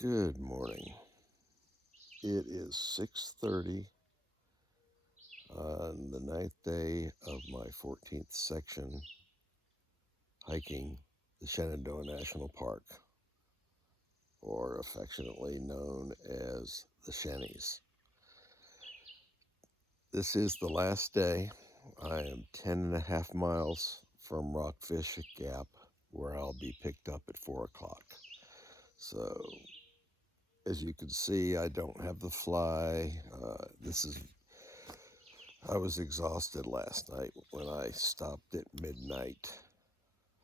Good morning. It is 6:30 on the 9th day of my 14th section hiking the Shenandoah National Park, or affectionately known as the Shennies. This is the last day. I am 10.5 miles from Rockfish Gap, where I'll be picked up at 4 o'clock. So, as you can see, I don't have the fly. I was exhausted last night when I stopped at midnight.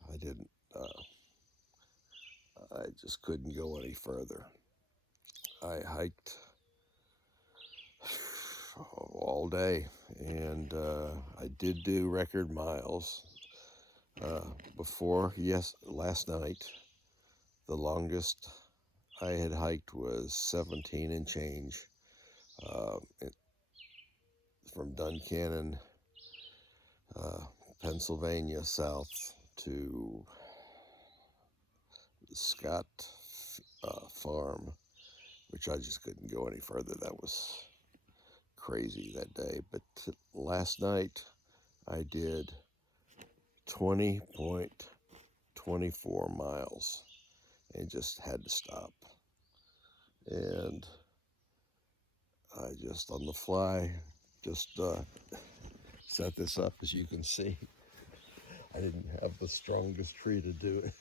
I just couldn't go any further. I hiked all day, and I did do record miles. Last night, the longest I had hiked was 17 and change from Duncannon, Pennsylvania, south to Scott Farm, which I just couldn't go any further. That was crazy that day. But last night I did 20.24 miles and just had to stop. And I just on the fly set this up. As you can see, I didn't have the strongest tree to do it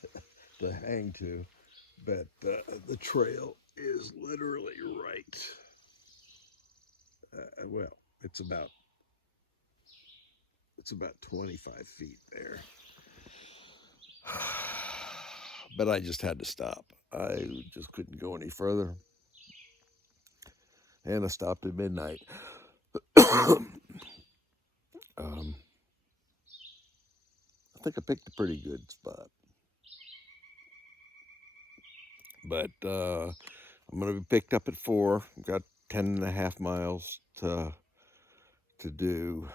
to hang to, but the trail is literally right. It's about 25 feet there. But I just had to stop. I just couldn't go any further. And I stopped at midnight. I think I picked a pretty good spot. But I'm going to be picked up at 4. I've got 10.5 miles to do.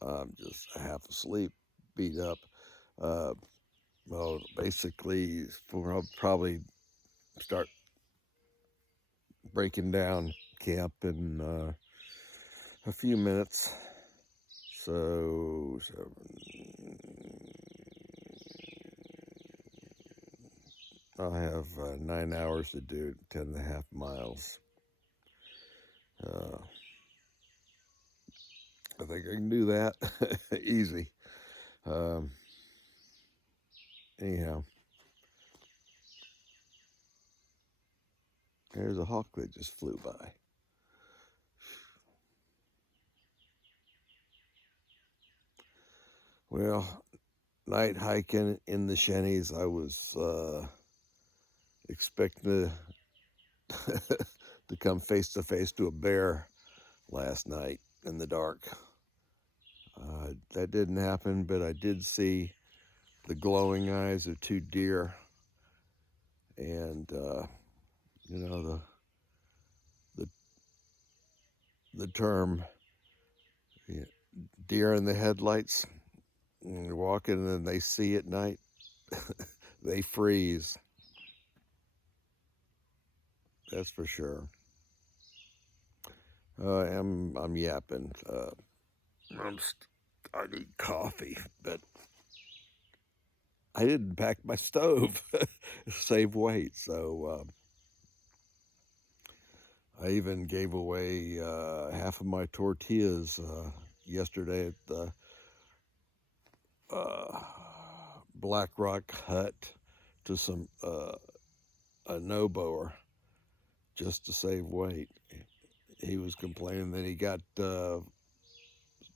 I'm just half asleep, beat up. Basically, I'll probably start breaking down camp in a few minutes. So I'll have 9 hours to do 10.5 miles. I think I can do that easy. Anyhow, there's a hawk that just flew by. Well, night hiking in the Shennies, I was expecting to come face to face to a bear last night in the dark. That didn't happen, but I did see the glowing eyes of 2 deer, and the term deer in the headlights. When you're walking and they see at night, they freeze. That's for sure. I'm yapping. I need coffee, but I didn't pack my stove to save weight, so I even gave away half of my tortillas yesterday at the BLACKROCK hut to a no-bower just to save weight. He was complaining that he got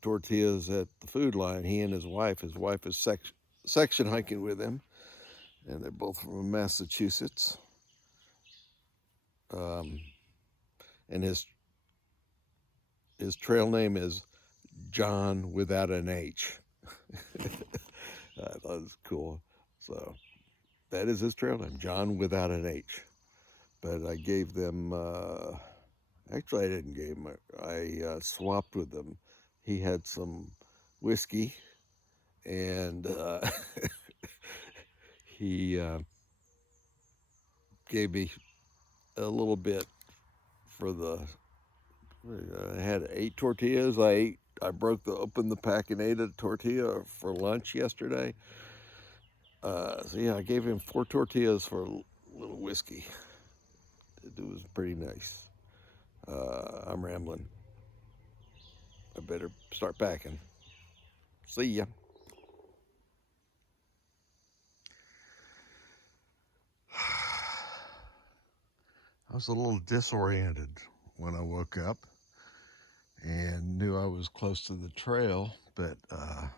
tortillas at the food line. He and his wife is section hiking with him, and they're both from Massachusetts. And his trail name is John without an H. I thought it was cool. So that is his trail name, John without an H. But I gave them Actually, I didn't give him. I swapped with him. He had some whiskey, and he gave me a little bit for the. I had 8 tortillas. I opened the pack and ate a tortilla for lunch yesterday. So yeah, I gave him 4 tortillas for a little whiskey. It was pretty nice. I'm rambling. I better start packing. See ya. I was a little disoriented when I woke up and knew I was close to the trail, but I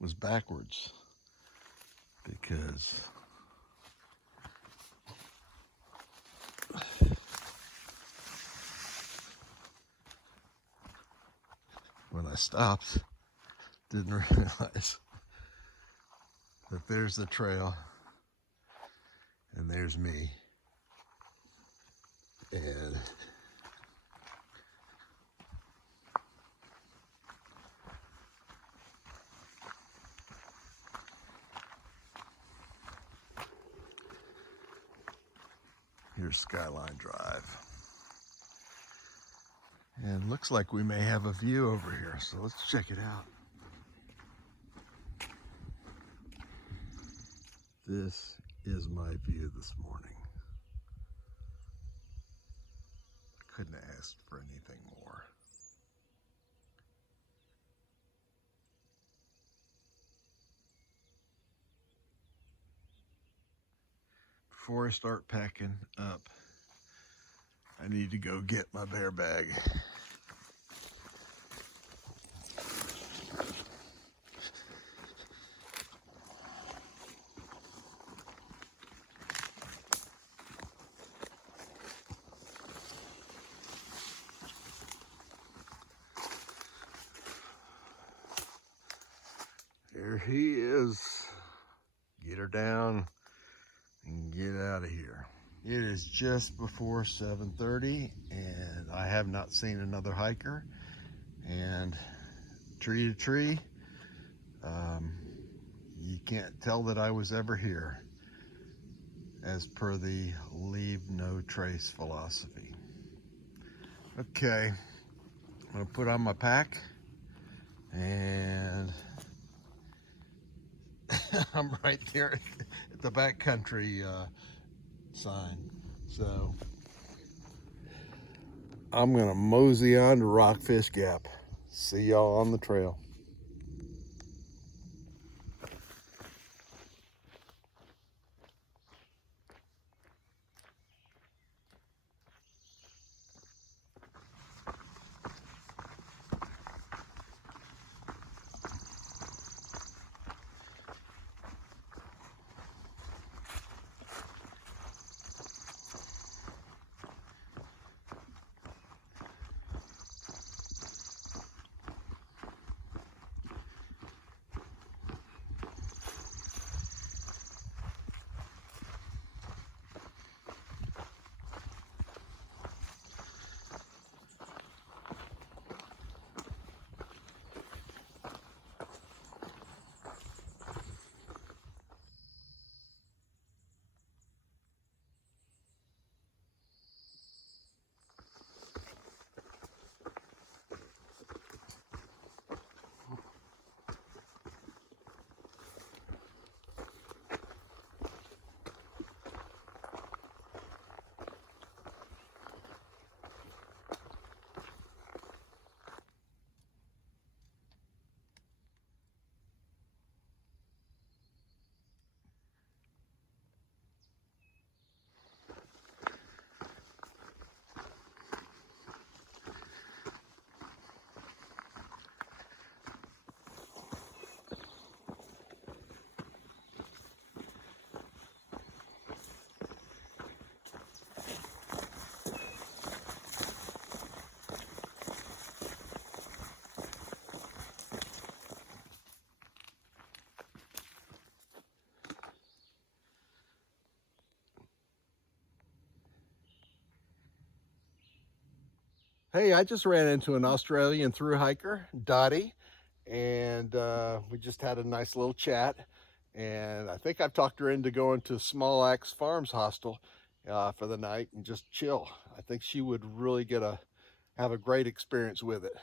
was backwards because when I stopped, didn't realize that there's the trail and there's me. And here's Skyline Drive. And looks like we may have a view over here, so let's check it out. This is my view this morning. I couldn't have asked for anything more. Before I start packing up, I need to go get my bear bag. There he is. Get her down and get out of here. It is just before 7:30 and I have not seen another hiker. And tree to tree, you can't tell that I was ever here, as per the leave no trace philosophy. Okay, I'm gonna put on my pack and I'm right there at the backcountry sign. So I'm gonna mosey on to Rockfish Gap. See y'all on the trail. Hey, I just ran into an Australian thru hiker, Dottie, and we just had a nice little chat. And I think I've talked her into going to Small Axe Farms Hostel for the night and just chill. I think she would really have a great experience with it.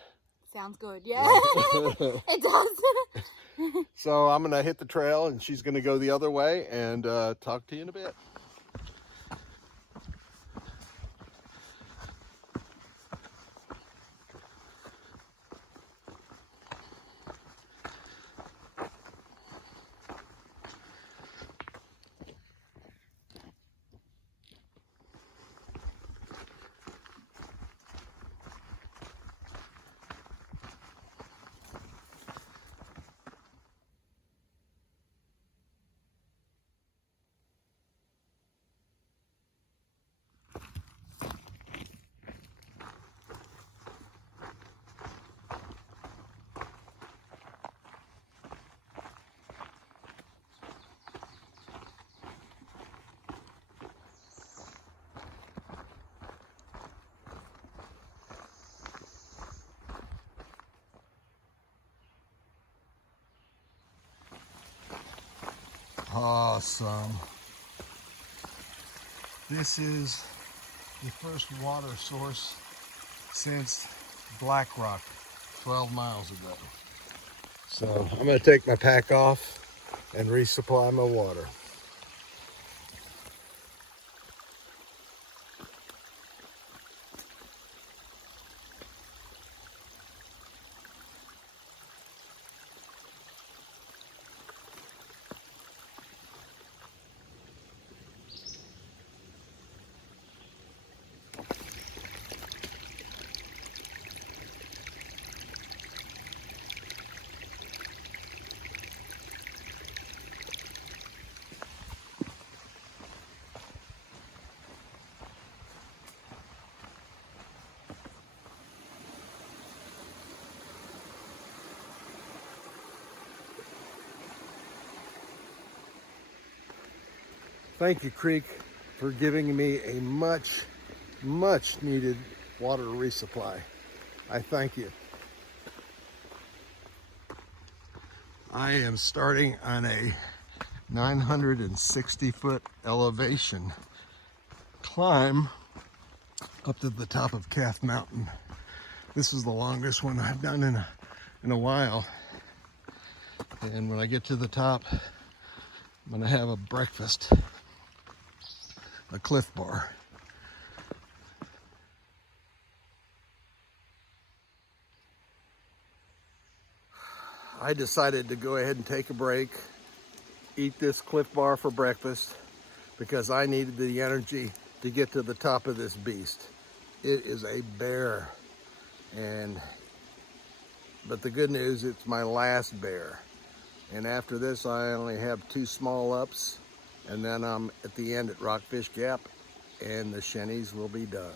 Sounds good, yeah. It does. So I'm gonna hit the trail and she's gonna go the other way, and talk to you in a bit. Awesome. This is the first water source since BLACKROCK 12 miles ago. So I'm going to take my pack off and resupply my water. Thank you, Creek, for giving me a much needed water resupply. I thank you. I am starting on a 960-foot elevation climb up to the top of Calf Mountain. This is the longest one I've done in a while. And when I get to the top, I'm gonna have a breakfast, a Cliff Bar. I decided to go ahead and take a break, eat this Cliff Bar for breakfast, because I needed the energy to get to the top of this beast. It is a bear, but the good news, it's my last bear. And after this, I only have 2 small ups, and then I'm at the end at Rockfish Gap, and the Shennies will be done.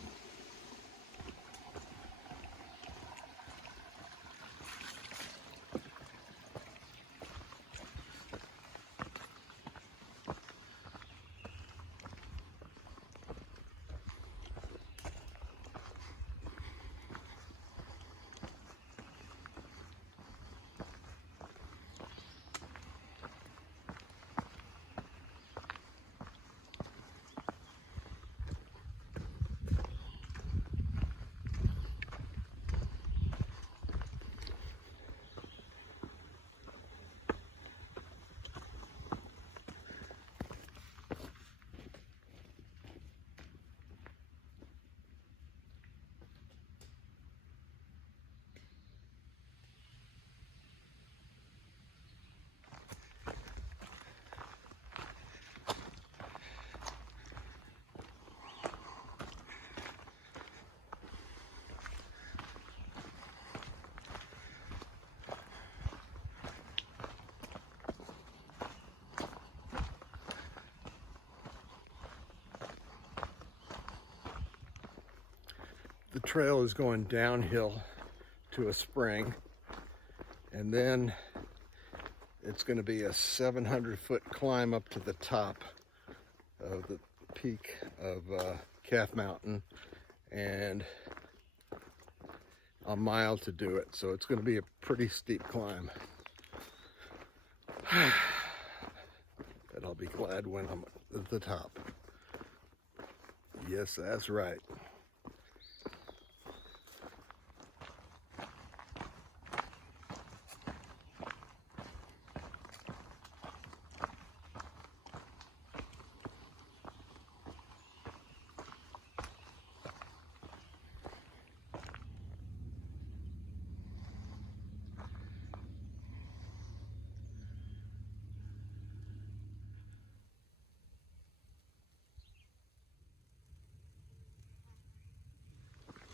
The trail is going downhill to a spring, and then it's going to be a 700-foot climb up to the top of the peak of Calf Mountain, and a mile to do it, so it's going to be a pretty steep climb. But I'll be glad when I'm at the top. Yes, that's right.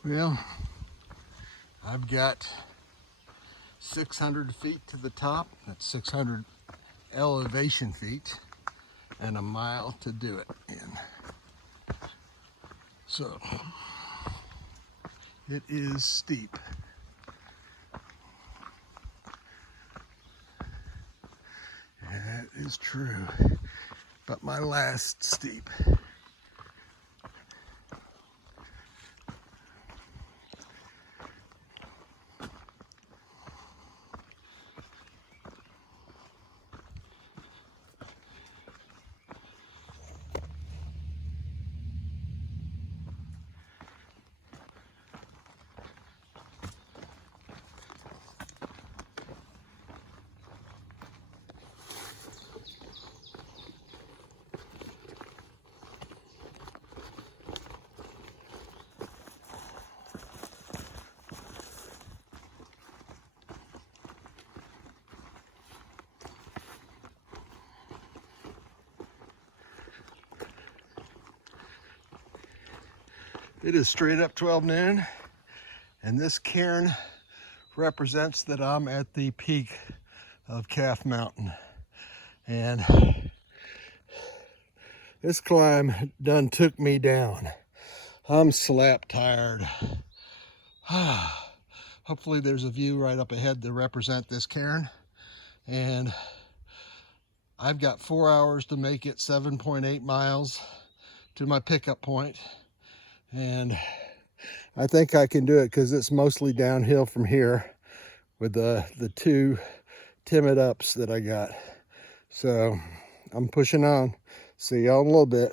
Well, I've got 600 feet to the top. That's 600 elevation feet and a mile to do it in. So it is steep. That is true, but my last steep. It is straight up 12 noon, and this cairn represents that I'm at the peak of Calf Mountain. And this climb done took me down. I'm slap tired. Hopefully there's a view right up ahead to represent this cairn. And I've got 4 hours to make it 7.8 miles to my pickup point. And I think I can do it because it's mostly downhill from here with the two timid ups that I got. So I'm pushing on. See y'all in a little bit.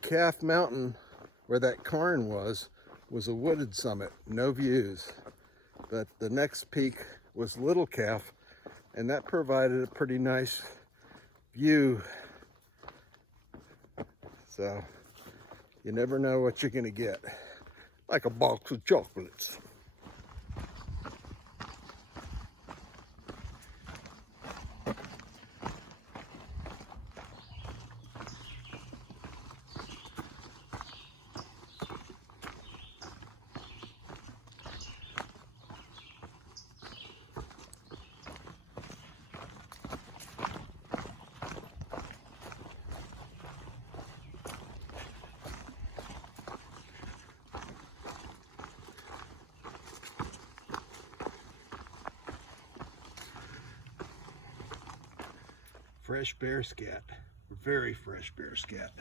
Calf Mountain, where that cairn was a wooded summit, no views. But the next peak was Little Calf, and that provided a pretty nice view. So you never know what you're gonna get. Like a box of chocolates. fresh bear scat, very fresh bear scat.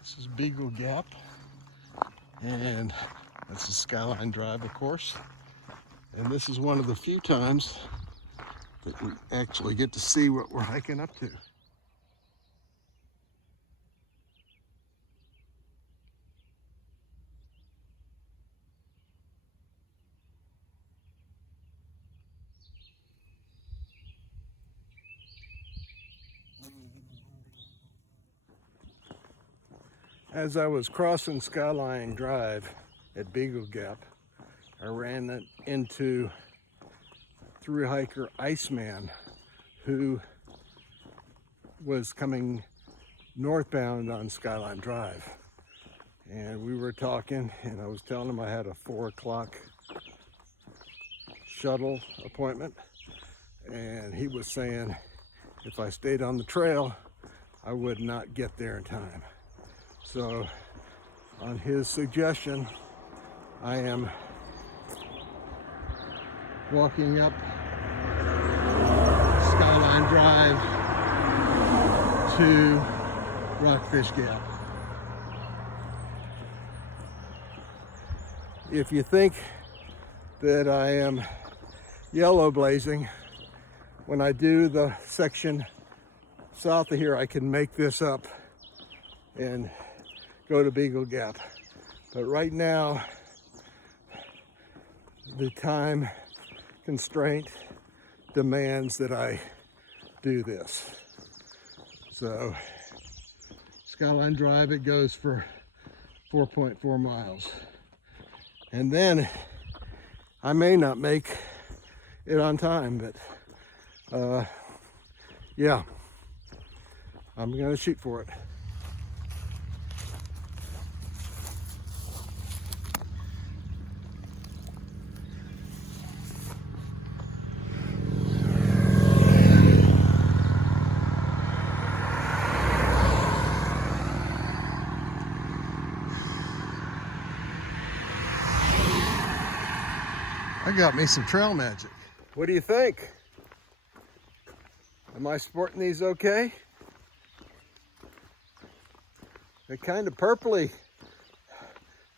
This is Beagle Gap, and that's the Skyline Drive, of course. And this is one of the few times that we actually get to see what we're hiking up to. As I was crossing Skyline Drive at Beagle Gap, I ran into through hiker Iceman, who was coming northbound on Skyline Drive. And we were talking, and I was telling him I had a 4 o'clock shuttle appointment. And he was saying if I stayed on the trail, I would not get there in time. So on his suggestion, I am walking up Skyline Drive to Rockfish Gap. If you think that I am yellow blazing, when I do the section south of here, I can make this up and go to Beagle Gap. But right now, the time constraint demands that I do this. So, Skyline Drive, it goes for 4.4 miles. And then I may not make it on time, but yeah, I'm gonna shoot for it. I got me some trail magic. What do you think? Am I sporting these okay? They're kind of purpley.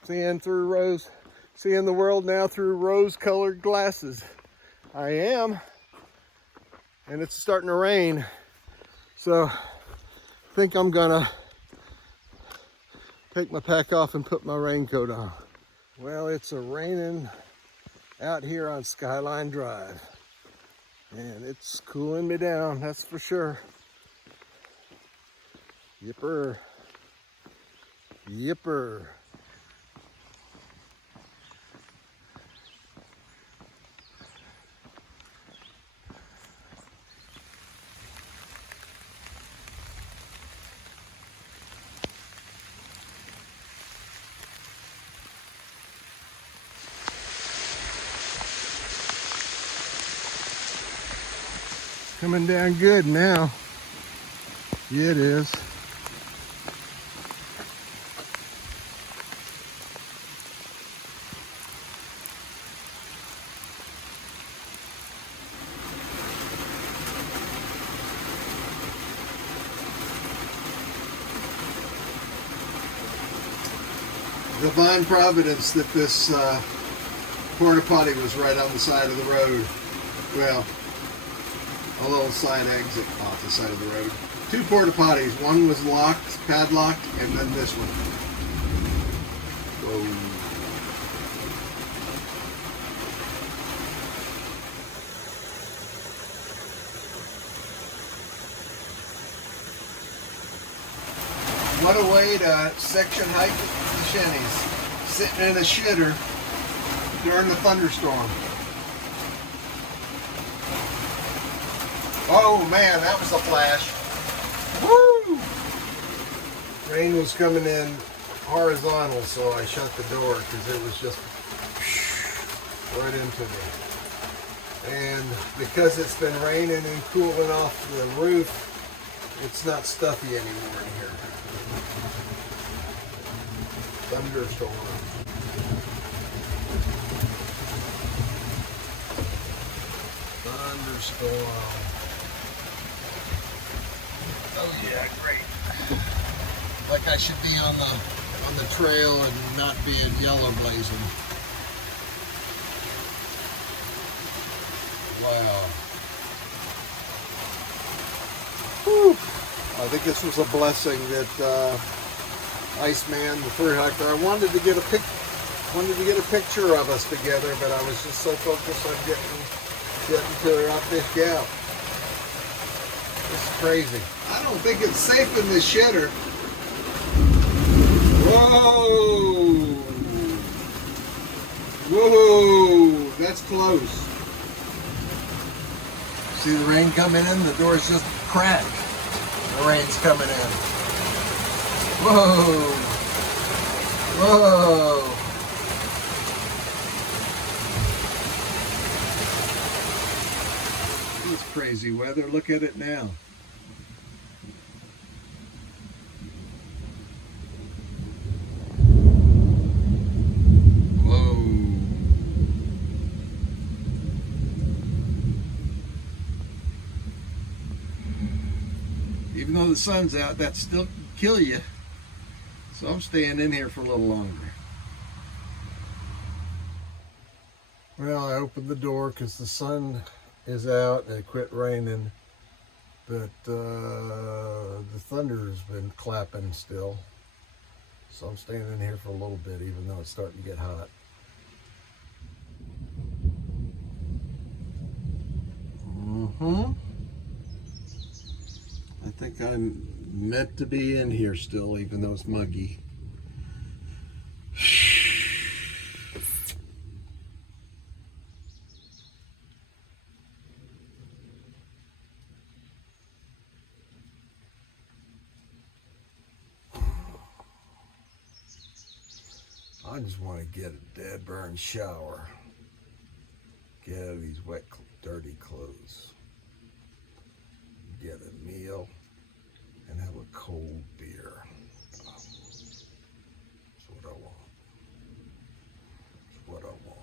Seeing the world now through rose-colored glasses. I am. And it's starting to rain. So I think I'm gonna take my pack off and put my raincoat on. Well, it's raining out here on Skyline Drive, and it's cooling me down, that's for sure. Yipper, yipper. Coming down good now. Yeah, it is. Divine providence that this porta potty was right on the side of the road. Well, a little side exit off the side of the road. 2 porta potties. One was locked, padlocked, and then this one. Whoa. What a way to section hike the Shennies. Sitting in a shitter during the thunderstorm. Oh man, that was a flash. Woo! Rain was coming in horizontal, so I shut the door because it was just right into me. And because it's been raining and cooling off the roof, it's not stuffy anymore in here. Thunderstorm. Thunderstorm. Oh yeah, great. Like I should be on the trail and not being yellow blazing. Wow. Whew. I think this was a blessing that Iceman, the thru hiker, I wanted to get a picture of us together, but I was just so focused on getting to the Rockfish Gap. This is crazy. I don't think it's safe in this shitter. Whoa! Whoa! That's close. See the rain coming in? The door's just cracked. The rain's coming in. Whoa! Whoa! It's crazy weather. Look at it now. Whoa! Even though the sun's out, that still kill you. So I'm staying in here for a little longer. Well, I opened the door because the sun is out and it quit raining, but the thunder has been clapping still. So I'm staying in here for a little bit, even though it's starting to get hot. I think I'm meant to be in here still, even though it's muggy. I just want to get a dead burn shower. Get out of these wet, dirty clothes. Get a meal and have a cold beer. That's what I want. That's what I want.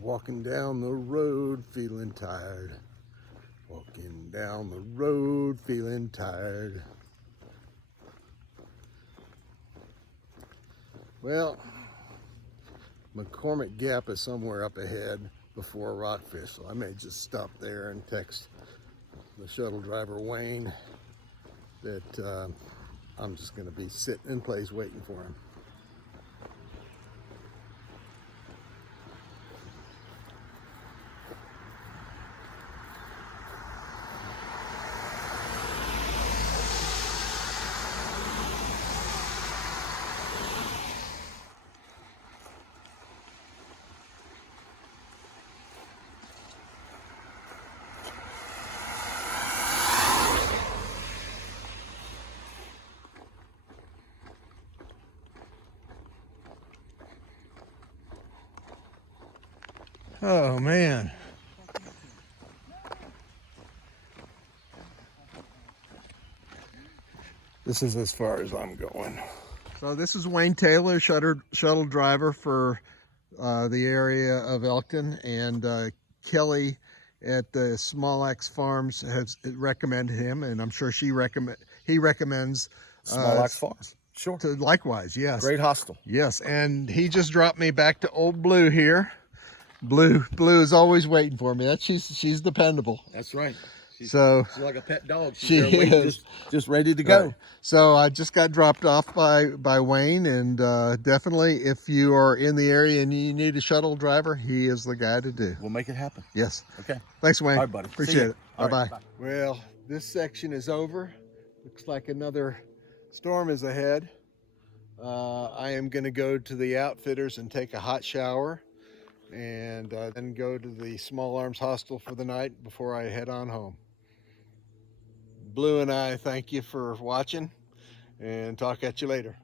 Walking down the road feeling tired. Walking down the road feeling tired. Well, McCormick Gap is somewhere up ahead before Rockfish, so I may just stop there and text the shuttle driver Wayne that I'm just going to be sitting in place waiting for him. Oh man. This is as far as I'm going. So this is Wayne Taylor, shuttle driver for the area of Elkton, and Kelly at the Small Axe Farms has recommended him, and I'm sure he recommends Small Axe Farms. Sure. To likewise, yes. Great hostel. Yes, and he just dropped me back to Old Blue here. Blue is always waiting for me. She's dependable. That's right. She's like a pet dog. She there waiting, just ready to go. Right. So I just got dropped off by Wayne, and definitely if you are in the area and you need a shuttle driver, he is the guy to do. We'll make it happen. Yes. Okay. Thanks, Wayne. All right, buddy. Appreciate it. All Bye-bye. right, bye. Well, this section is over. Looks like another storm is ahead. I am going to go to the Outfitters and take a hot shower, and then go to the Small Arms Hostel for the night before I head on home. Blue and I thank you for watching, and talk at you later.